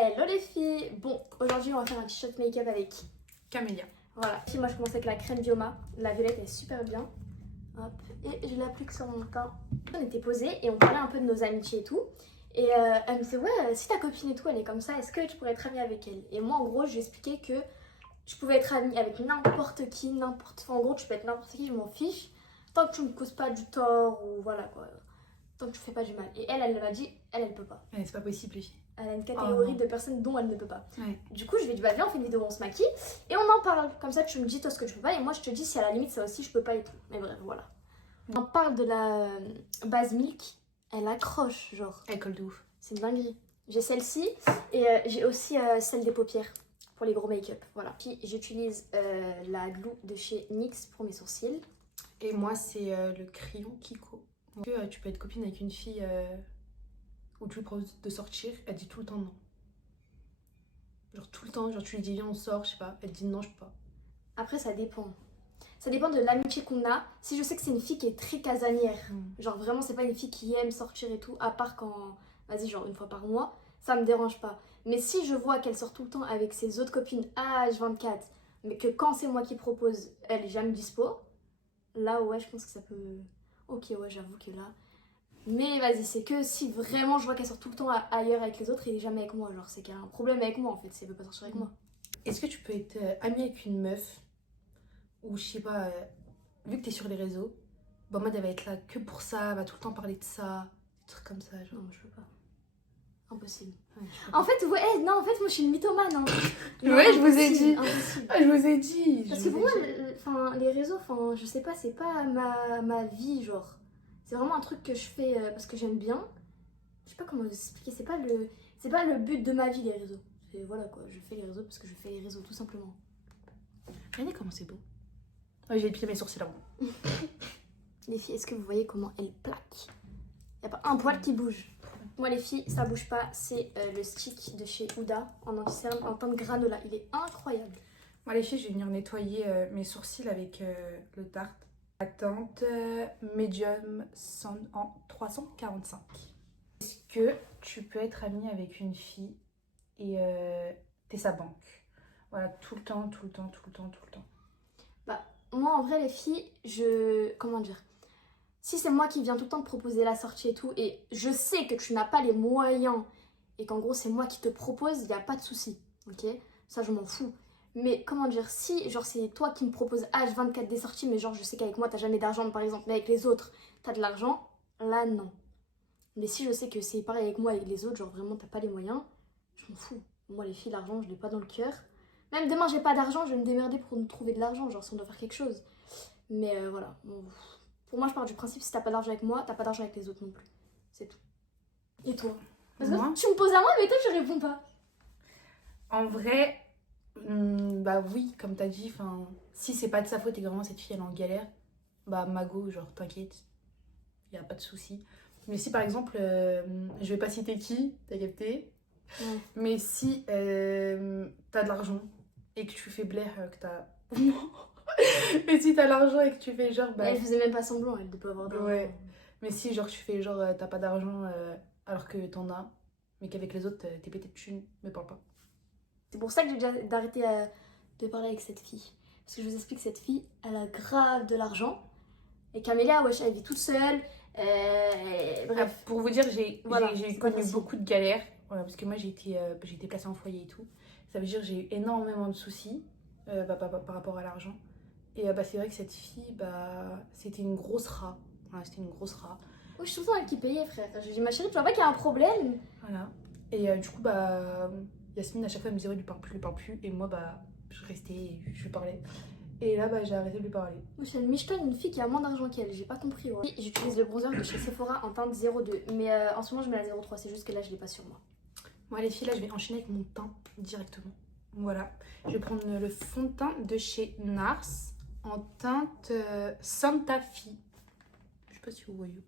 Hello les filles. Bon, aujourd'hui on va faire un t-shirt make-up avec Camélia. Voilà. Puis moi je commence avec la crème Bioma. La violette est super bien. Hop. Et je l'applique sur mon teint. On était posés et on parlait un peu de nos amitiés et tout. Et elle me disait ouais, si ta copine et tout elle est comme ça, est-ce que tu pourrais être amie avec elle? Et moi en gros je lui expliquais que je pouvais être amie avec n'importe qui, n'importe... Enfin, en gros tu peux être n'importe qui, je m'en fiche. Tant que tu me causes pas du tort ou voilà quoi. Tant que tu fais pas du mal. Et elle m'a dit, elle peut pas. Ouais, c'est pas possible les filles. Elle a une catégorie de personnes dont elle ne peut pas. Ouais. Du coup, je lui ai dit, bah viens, on fait une vidéo où on se maquille et on en parle. Comme ça, tu me dis toi ce que tu peux pas et moi je te dis si à la limite ça aussi je peux pas et tout. Mais bref, voilà. On parle de la base Milk, elle accroche, genre. Elle colle de ouf. C'est une dinguerie. J'ai celle-ci et j'ai aussi celle des paupières pour les gros make-up. Voilà. Puis j'utilise la glue de chez NYX pour mes sourcils. Et moi, c'est le crayon Kiko. Tu peux être copine avec une fille où tu lui proposes de sortir, elle dit tout le temps non. Genre tout le temps, genre tu lui dis viens on sort, je sais pas, elle dit non je peux pas. Après ça dépend. Ça dépend de l'amitié qu'on a. Si je sais que c'est une fille qui est très casanière, genre vraiment c'est pas une fille qui aime sortir et tout, à part quand, vas-y genre une fois par mois, ça me dérange pas. Mais si je vois qu'elle sort tout le temps avec ses autres copines à H24, mais que quand c'est moi qui propose, elle est jamais dispo, là ouais je pense que ça peut... Ok ouais j'avoue que là... Mais vas-y, c'est que si vraiment je vois qu'elle sort tout le temps ailleurs avec les autres et jamais avec moi, genre c'est qu'elle a un problème avec moi en fait, si elle veut pas sortir avec moi. Est-ce que tu peux être amie avec une meuf ou je sais pas, vu que t'es sur les réseaux, bah mode elle va être là que pour ça, elle va tout le temps parler de ça, des trucs comme ça genre. Non, je peux pas. Impossible. Ouais, je peux pas. En fait, ouais, non, en fait, moi je suis une mythomane. Hein. Non, Ouais, je vous ai impossible, dit. impossible. Ah, je vous ai dit. Parce que pour moi, les réseaux, je sais pas, c'est pas ma vie, genre. C'est vraiment un truc que je fais parce que j'aime bien. Je sais pas comment vous expliquer, c'est pas le but de ma vie, les réseaux. C'est voilà quoi, je fais les réseaux parce que je fais les réseaux, tout simplement. Regardez comment c'est beau. Ouais, j'ai plié mes sourcils avant. Les filles, est-ce que vous voyez comment elles plaquent? Y a pas un poil qui bouge. Moi les filles, ça bouge pas, c'est le stick de chez Huda en anti-cerne en teinte granola. Il est incroyable. Moi les filles, je vais venir nettoyer mes sourcils avec le Tarte. La teinte Medium en 345. Est-ce que tu peux être amie avec une fille et t'es sa banque? Voilà, tout le temps, tout le temps, tout le temps, tout le temps. Bah, moi en vrai les filles, comment dire? Si c'est moi qui viens tout le temps te proposer la sortie et tout, et je sais que tu n'as pas les moyens, et qu'en gros c'est moi qui te propose, il n'y a pas de souci, ok? Ça je m'en fous. Mais comment dire, si genre c'est toi qui me proposes H24 des sorties, mais genre je sais qu'avec moi t'as jamais d'argent par exemple, mais avec les autres t'as de l'argent, là non. Mais si je sais que c'est pareil avec moi, avec les autres, genre vraiment t'as pas les moyens, je m'en fous. Moi les filles, l'argent je l'ai pas dans le cœur. Même demain j'ai pas d'argent, je vais me démerder pour nous trouver de l'argent, genre si on doit faire quelque chose. Mais voilà, bon, pour moi je pars du principe si t'as pas d'argent avec moi, t'as pas d'argent avec les autres non plus. C'est tout. Et toi? Parce que Moi, tu me poses à moi mais toi je réponds pas. en vrai, bah oui, comme t'as dit, si c'est pas de sa faute et que vraiment cette fille elle est en galère, bah Mago, genre t'inquiète, y a pas de souci. Mais si par exemple, je vais pas citer qui, t'as capté, mais si t'as de l'argent et que tu fais blaire que t'as... Mais si t'as l'argent et que tu fais genre... Mais elle faisait même pas semblant, elle de pas avoir d'argent. Ouais. Mais si genre tu fais genre t'as pas d'argent alors que t'en as, mais qu'avec les autres t'es pété de thunes, me parle pas. C'est pour ça que j'ai déjà d'arrêter de parler avec cette fille. Parce que je vous explique, cette fille, elle a grave de l'argent. Et Camélia, wesh, elle vit toute seule. Bref. Pour vous dire, Voilà, j'ai c'est pas connu facile. beaucoup de galères. Voilà, parce que moi j'ai été placée en foyer et tout. Ça veut dire que j'ai eu énormément de soucis par rapport à l'argent. Et c'est vrai que cette fille, c'était une grosse rat. Voilà, c'était une grosse rat. Oh, je suis tout le temps elle qui payait, frère. Je dis, ma chérie, tu vois pas qu'il y a un problème? Voilà. Et du coup, Yasmine, à chaque fois, elle me disait, ouais, lui parle plus. Et moi, je restais et je lui parlais. Et là, j'ai arrêté de lui parler. Moi, je suis une michetonne, une fille qui a moins d'argent qu'elle. J'ai pas compris. Ouais. J'utilise le bronzer de chez Sephora en teinte 02. Mais en ce moment, je mets la 03. C'est juste que là, je l'ai pas sur moi. Moi, les filles, là, je vais enchaîner avec mon teint directement. Voilà. Je vais prendre le fond de teint de chez NARS en teinte Santa Fe. Je sais pas si vous voyez.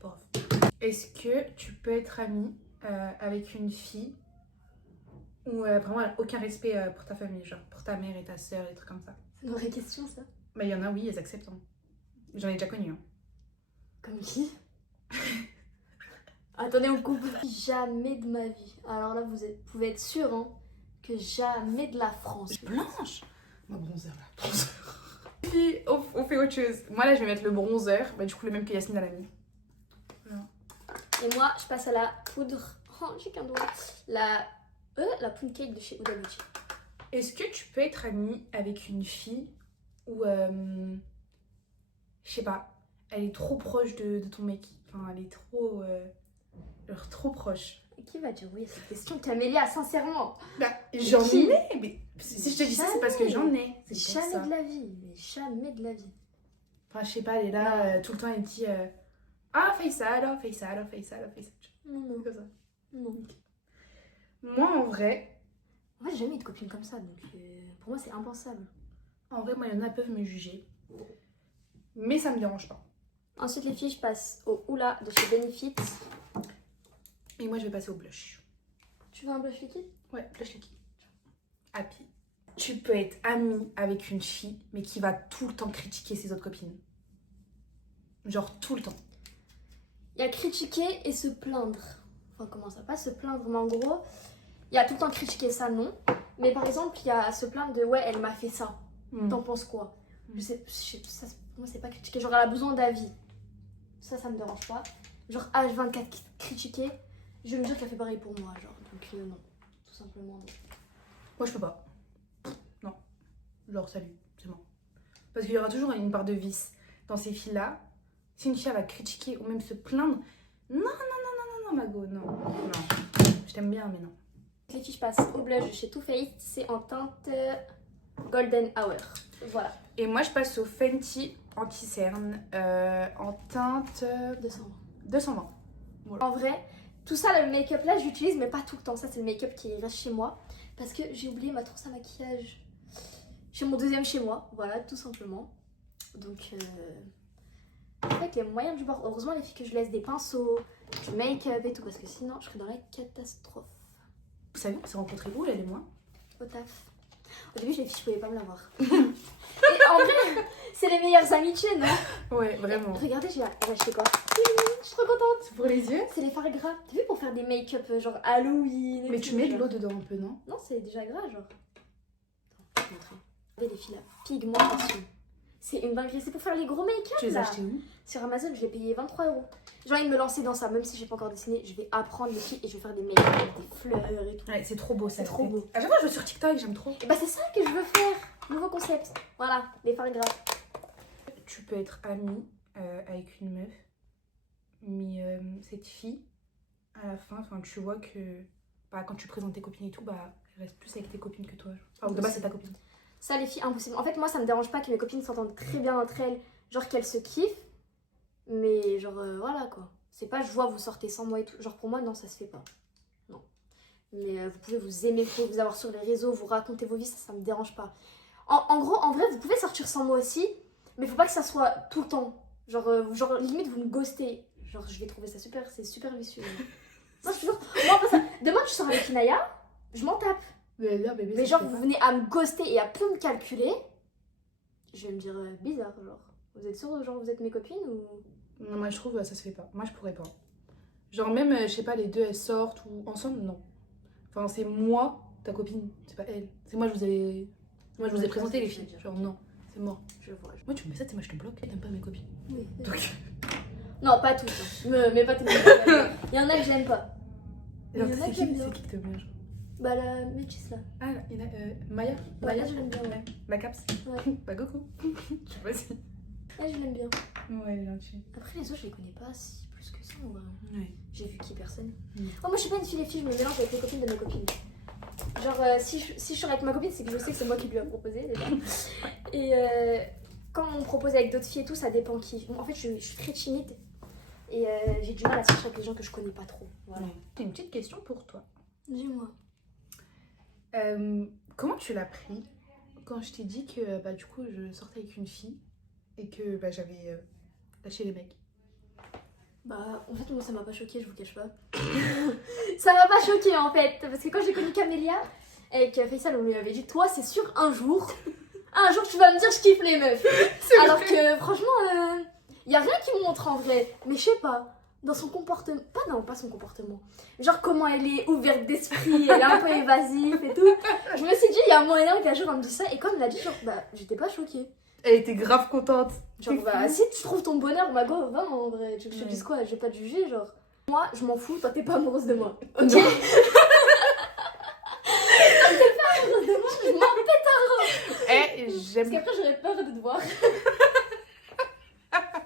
Bref. Est-ce que tu peux être amie avec une fille où vraiment elle a aucun respect pour ta famille, genre pour ta mère et ta soeur, des trucs comme ça? C'est une vraie question, ça. Il y en a, oui, elles acceptent. Hein. J'en ai déjà connu. Hein. Comme qui? Attendez, on coupe. Jamais de ma vie. Alors là, pouvez être sûr hein, que jamais de la France. Blanche. Ma bronzer là. Puis on fait autre chose. Moi là je vais mettre le bronzer, bah, du coup le même que Yasmine a mis. Voilà. Et moi, je passe à la poudre. Oh, j'ai qu'un doigt. La poudre cake de chez Huda Beauty. Est-ce que tu peux être amie avec une fille où, je sais pas, elle est trop proche de ton mec. Enfin, elle est trop proche. Et qui va dire oui à cette question? Camélia, sincèrement. Bah, j'en ai, mais si je te dis ça, c'est parce que j'en ai. C'est pour Jamais ça. de la vie. Mais jamais de la vie. Enfin, je sais pas, elle est là, tout le temps, elle dit ah, fais ça alors, fais ça alors, fais ça alors, fais ça. Non, non. Comme ça. Non. Moi, en vrai, J'ai jamais eu de copine comme ça, donc pour moi, c'est impensable. moi, il y en a peuvent me juger. Mais ça me dérange pas. Ensuite, les filles, je passe au Oula de chez Benefit. Et moi, je vais passer au blush. Tu veux un blush liquide? Ouais, blush liquide. Happy. Tu peux être amie avec une fille, mais qui va tout le temps critiquer ses autres copines. Genre tout le temps. Il y a critiquer et se plaindre. Enfin, comment ça? Pas se plaindre, mais en gros, il y a tout le temps critiquer ça, non. Mais par exemple, il y a se plaindre de ouais, elle m'a fait ça. T'en penses quoi? Ça, pour moi, c'est pas critiquer. Genre, elle a besoin d'avis. Ça me dérange pas. Genre, H24 critiquer, je vais me dire qu'elle fait pareil pour moi. Genre, donc non. Tout simplement non. Moi, je peux pas. Non. Genre, salut, c'est bon. Parce qu'il y aura toujours une part de vice dans ces filles-là. Si une fille elle va critiquer ou même se plaindre, non, Mago, non. Je t'aime bien, mais non. Les filles, je passe au blush de chez Too Faced. C'est en teinte Golden Hour. Voilà. Et moi, je passe au Fenty anti-cerne en teinte 220. Voilà. En vrai, tout ça, le make-up là, j'utilise, mais pas tout le temps. Ça, c'est le make-up qui reste chez moi. Parce que j'ai oublié ma trousse à maquillage chez mon deuxième chez moi. Voilà, tout simplement. Donc, avec les moyens du bord. Heureusement, les filles, que je laisse des pinceaux, du make-up et tout. Parce que sinon, je serais dans la catastrophe. Vous savez, on s'est rencontrés où, elle et moi? Au taf. Au début, les filles, je pouvais pas me l'avoir. Et en vrai, c'est les meilleures amitiés, non? Ouais, vraiment. Regardez, j'ai acheté quoi? Je suis trop contente. C'est pour les yeux? C'est les fards gras. T'as vu pour faire des make-up genre Halloween et Mais tout, tu mets de genre. l'eau dedans un peu, non? Non, c'est déjà gras, genre. Attends, je vais te montrer. Regardez les filles là. Pigmentation. C'est une dinguerie. C'est pour faire les gros make-up Tu les là. as achetés où? Sur Amazon, je l'ai payé 23 €. J'ai envie de me lancer dans ça, même si j'ai pas encore dessiné. Je vais apprendre les filles et je vais faire des make-up avec des fleurs et tout. Ouais, c'est trop beau ça. C'est trop beau. À chaque fois, je vais sur TikTok, j'aime trop. Et bah, c'est ça que je veux faire. Nouveau concept. Voilà, les fards gras. Tu peux être amie avec une meuf, mais cette fille, à la fin, tu vois que bah, quand tu présentes tes copines et tout, bah, elle reste plus avec tes copines que toi. Enfin, de base, c'est ta copine. Ça, les filles, impossible. En fait, moi, ça me dérange pas que mes copines s'entendent très bien entre elles, genre qu'elles se kiffent, mais genre, voilà quoi. C'est pas, je vois, vous sortez sans moi et tout. Genre, pour moi, non, ça se fait pas. Non. Mais vous pouvez vous aimer, vous pouvez vous avoir sur les réseaux, vous raconter vos vies, ça me dérange pas. En gros, en vrai, vous pouvez sortir sans moi aussi, mais faut pas que ça soit tout le temps. Genre limite, vous me ghostez. Genre, je vais trouver ça super, c'est super vicieux. Moi, je te jure, moi, après ça, demain, tu sors avec Inaya, je m'en tape. Mais là, bébé, Mais ça genre, se fait vous pas. venez à me ghoster et à plus me calculer, je vais me dire bizarre, genre. Vous êtes sûr, genre, vous êtes mes copines ou... Non, moi, je trouve ça se fait pas. Moi, je pourrais pas. Genre, même, je sais pas, les deux, elles sortent ou ensemble, non. Enfin, c'est moi, ta copine, c'est pas elle. C'est moi, je vous ai. Moi, je vous ai Ouais, présenté je les sais, filles. je sais. Genre, non, c'est mort. Je vois. Moi, tu me mets ça, tu sais, moi, je te bloque. T'aimes pas mes copines. Oui. Donc. Non, pas toutes. Hein. Mais pas toutes. Il y en a que j'aime pas. Genre, Il y en a c'est que j'aime bien. qui que t'aimes bien, genre? Bah, la métisse là. Ah, il y en a. Maya. Maya, je l'aime bien, ouais. La Caps. Ouais. Bah, Goku. Je sais pas si. Elle, je l'aime bien. Ouais, elle est gentille. Après, les autres, je les connais pas si plus que ça. Ouais. Ouais. J'ai vu qui personne. Mm. Oh, moi, je suis pas une fille, les filles, je me mélange avec les copines de mes copines. Genre, si je suis avec ma copine, c'est que je sais que c'est moi qui lui a proposé déjà. Et quand on me propose avec d'autres filles et tout, ça dépend qui. En fait, je suis très timide. Et j'ai du mal à sortir avec les gens que je connais pas trop. Voilà. J'ai une petite question pour toi. Dis-moi. Comment tu l'as pris quand je t'ai dit que bah, du coup je sortais avec une fille et que bah, j'avais lâché les mecs? Bah, en fait, moi, ça m'a pas choqué, je vous cache pas. Ça m'a pas choqué en fait. Parce que quand j'ai connu Camélia, avec Faisal, on lui avait dit, toi, c'est sûr, un jour, tu vas me dire, je kiffe les meufs. Alors que franchement, y a rien qui me montre en vrai. Mais je sais pas. dans son comportement. Pas son comportement. Genre comment elle est ouverte d'esprit, elle est un peu évasive et tout. Je me suis dit, il y a moyen qu'un jour on me dise ça. Et comme elle l'a dit, genre, bah, j'étais pas choquée. Elle était grave contente. Genre, bah, si tu trouves ton bonheur, bah, go, va en vrai. Tu veux que je te dise quoi? Je vais pas te juger, genre. Moi, je m'en fous, toi, t'es pas amoureuse de moi. Ok? T'es pas amoureuse de moi, je m'en pète. Eh, Parce j'aime. qu'après, j'aurais peur de te voir.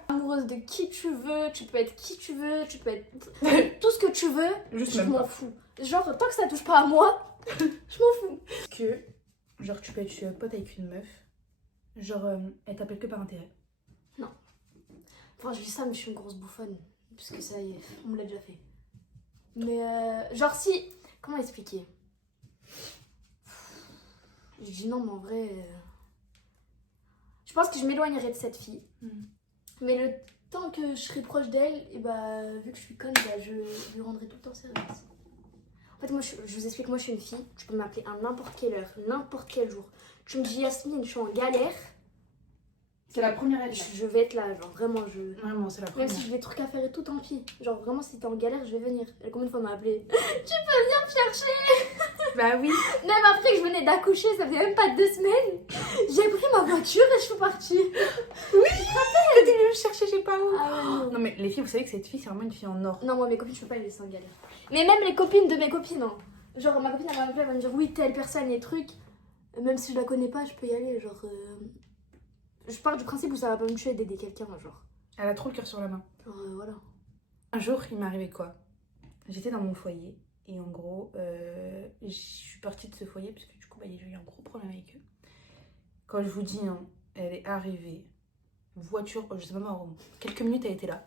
Amoureuse de qui tu veux, tu peux être qui tu veux, tu peux être tout ce que tu veux, Juste je même m'en pas. fous. Genre, tant que ça touche pas à moi, je m'en fous. Que, genre, tu peux être pote avec une meuf. Genre, elle t'appelle que par intérêt. Enfin, je dis ça, mais je suis une grosse bouffonne. Parce que ça y est, on me l'a déjà fait. Mais, genre, si. Comment expliquer? Je dis non, mais en vrai. Je pense que je m'éloignerai de cette fille. Mais le temps que je serai proche d'elle, et bah, vu que je suis conne, bah, je lui rendrai tout le temps service. En fait, moi, je vous explique, moi, je suis une fille. Tu peux m'appeler à n'importe quelle heure, n'importe quel jour. Tu me dis, Yasmine, je suis en galère. C'est la première étape. Je vais être là, genre, vraiment, Vraiment, c'est la Même première. si j'ai des trucs à faire et tout, tant pis. Genre, vraiment, si t'es en galère, je vais venir. Elle, combien de fois m'a appelé? Tu peux venir me chercher? Bah oui. Même après que je venais d'accoucher, ça faisait même pas 2 semaines. J'ai pris ma voiture et je suis partie. T'es venue me chercher, je sais pas où. Ah ouais, non. Non, mais les filles, vous savez que cette fille, c'est vraiment une fille en or. Non, moi, mes copines, je peux pas les laisser en galère. Mais même les copines de mes copines, hein. Genre, ma copine, elle va m'appeler, elle va me dire oui, telle personne et truc. Même si je la connais pas, je peux y aller. Genre, je pars du principe où ça va pas me tuer d'aider quelqu'un, genre. Elle a trop le cœur sur la main. Genre, voilà. Un jour, il m'est arrivé quoi? J'étais dans mon foyer et en gros, je suis partie de ce foyer parce que du coup, bah, j'ai eu un gros problème avec eux. Quand je vous dis, hein, elle est arrivée, voiture, je sais pas moi, quelques minutes, elle était là.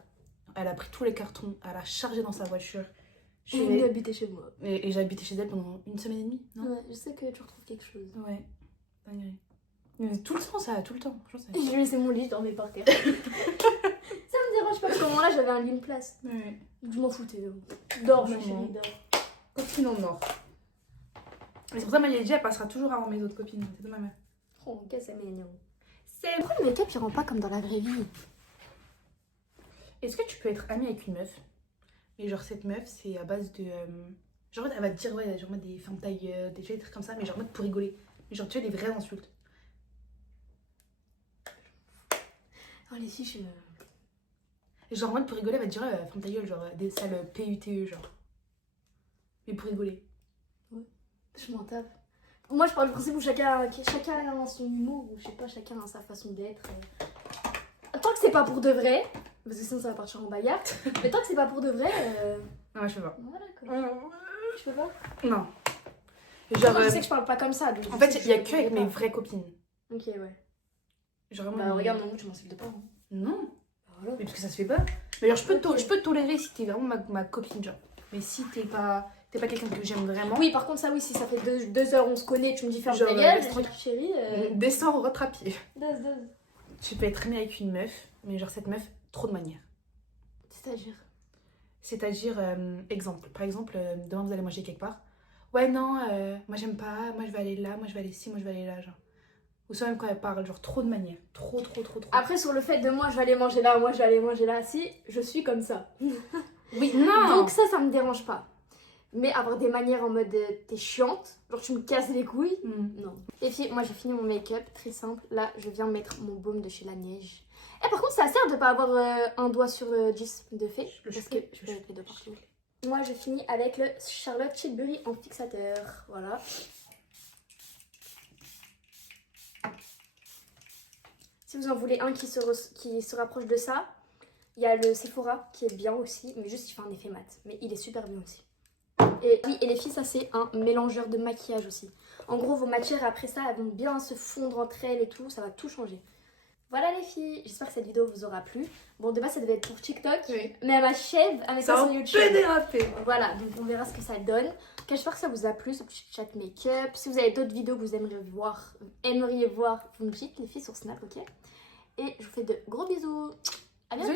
Elle a pris tous les cartons, elle a chargé dans sa voiture. Je Je suis suis venue venue habiter chez moi. et j'ai habité chez elle pendant 1 semaine et demie, non? Ouais, je sais que tu retrouves quelque chose. Ouais, dinguerie. Mais tout le temps, ça, tout le temps. Franchement, Et je lui ai laissé mon lit, je dormais par terre. Ça me dérange pas, parce qu'à ce moment-là, j'avais un lit de place. Ouais. Je m'en foutais. Dors, ma Non. chérie, dors. Copine en or. Et c'est pour ça que Malia elle passera toujours avant mes autres copines. C'est de ma mère. Oh, qu'est-ce que c'est mignon. C'est... Pourquoi le make-up il rend pas comme dans la vraie vie? Est-ce que tu peux être amie avec une meuf? Et genre, cette meuf, c'est à base de. Genre, elle va te dire, ouais, genre, des fermes taille, des trucs comme ça, mais genre, en mode pour rigoler. Mais genre, tu fais des vraies insultes. Oh, les filles, je suis. Et genre, en mode pour rigoler, elle va te dire, ouais, ferme ta gueule, genre, des sales PUTE, genre. Mais pour rigoler. Je m'en tape. Moi, je parle du principe où chacun a son humour, ou je sais pas, chacun a sa façon d'être. Tant que c'est pas pour de vrai, parce que sinon ça va partir en bagarre, mais tant que c'est pas pour de vrai, Non, je peux pas. voilà quoi. Je peux pas. Non. Genre, Genre, je sais que je parle pas comme ça. Donc en je fait, sais il y a je que avec pourrais mes pas. vraies copines. Ok, ouais. Genre, vraiment. Bah, regarde, non, tu m'insultes pas. Hein. Non. Bah, voilà. Mais parce que ça se fait pas. Mais genre, Ok. je peux te tolérer si t'es vraiment ma copine, genre. Mais si t'es pas quelqu'un que j'aime vraiment. Oui, par contre, ça, oui, si ça fait 2 heures on se connaît, tu me dis ferme Genre, ta gueule, laisse je tranquille. dis chérie. Descends au rattrapier. Dose. Tu peux être amie avec une meuf, mais genre, cette meuf, trop de manières. C'est-à-dire. C'est-à-dire, exemple. Par exemple, demain vous allez manger quelque part. Ouais, non, moi j'aime pas, moi je vais aller là, moi je vais aller ici, moi je vais aller là, genre. Ou soit même quand elle parle, genre trop de manières. Trop. Après, sur le fait de moi, je vais aller manger là, moi, je vais aller manger là, si, je suis comme ça. Oui, non. Donc ça me dérange pas. Mais avoir des manières en mode t'es chiante, genre tu me casses les couilles, non. Et puis moi j'ai fini mon make-up, très simple. Là je viens mettre mon baume de chez La Neige. Et par contre ça sert de pas avoir un doigt sur 10 de fait, parce que je peux mettre les deux partout. Moi je finis avec le Charlotte Tilbury en fixateur, voilà. Si vous en voulez un qui se rapproche de ça, il y a le Sephora qui est bien aussi, mais juste il fait un effet mat. Mais il est super bien aussi. Et oui, et les filles, ça c'est un mélangeur de maquillage aussi. En gros, vos matières après ça, elles vont bien se fondre entre elles et tout, ça va tout changer. Voilà les filles, j'espère que cette vidéo vous aura plu. Bon, de base, ça devait être pour TikTok, Oui. mais à ma chaîne, à mes Ça sur a YouTube. peu dérapé. Voilà, donc on verra ce que ça donne. En tout cas, j'espère que ça vous a plu, ce petit chat make-up. Si vous avez d'autres vidéos que vous aimeriez voir, vous me dites les filles sur Snap, ok? Et je vous fais de gros bisous. À bientôt.